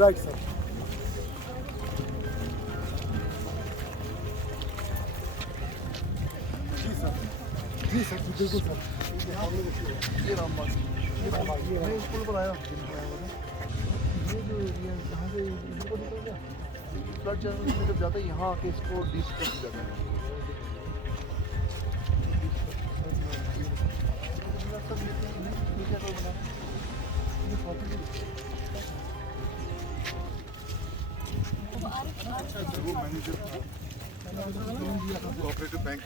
Right sir. जी sir, जी sir, बिल्कुल सर। ये रामबाग, मैं स्कूल पर आया, ये जो एरिया जहाँ से इनको निकल गया फ्लड चैनल में जब जाता है यहाँ आके इसको डिस्ट्रक्ट जाता है। वो मैनेजर कोऑपरेटिव बैंक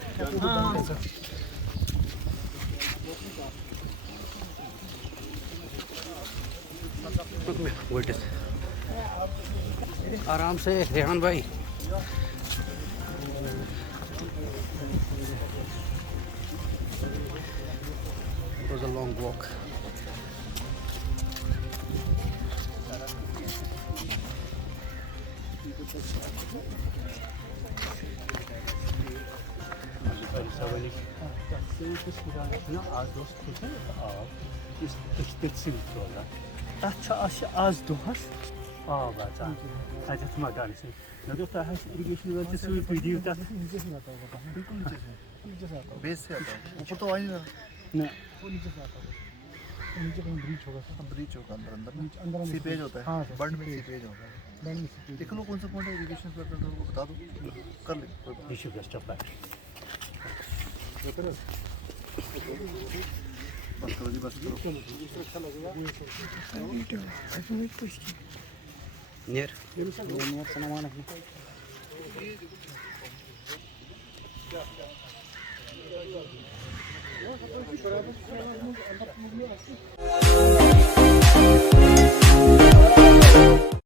वेट आराम से रेहान भाई। It was a long walk. Az doğar. Baca. Hacet magarisi. Ne diyor ta her irrigation वाले से वीडियो का नीचे से आता होगा, बिल्कुल नीचे से आता है, बेस से आता है, ऊपर तो आ ही नहीं रहा, ना वो नीचे से आता होगा, नीचे कहीं ब्रीच होगा सर, ब्रीच होगा अंदर अंदर सीपेज होता है, हाँ बंड में सीपेज होगा, बंड में सीपेज। देख लो कौन सा पॉइंट है इरिगेशन फ्लड कंट्रोल को बता दो, कर ले इशू बेस्ट ऑफ लक। बस करो जी, बस करो। Near. Niat sana mana?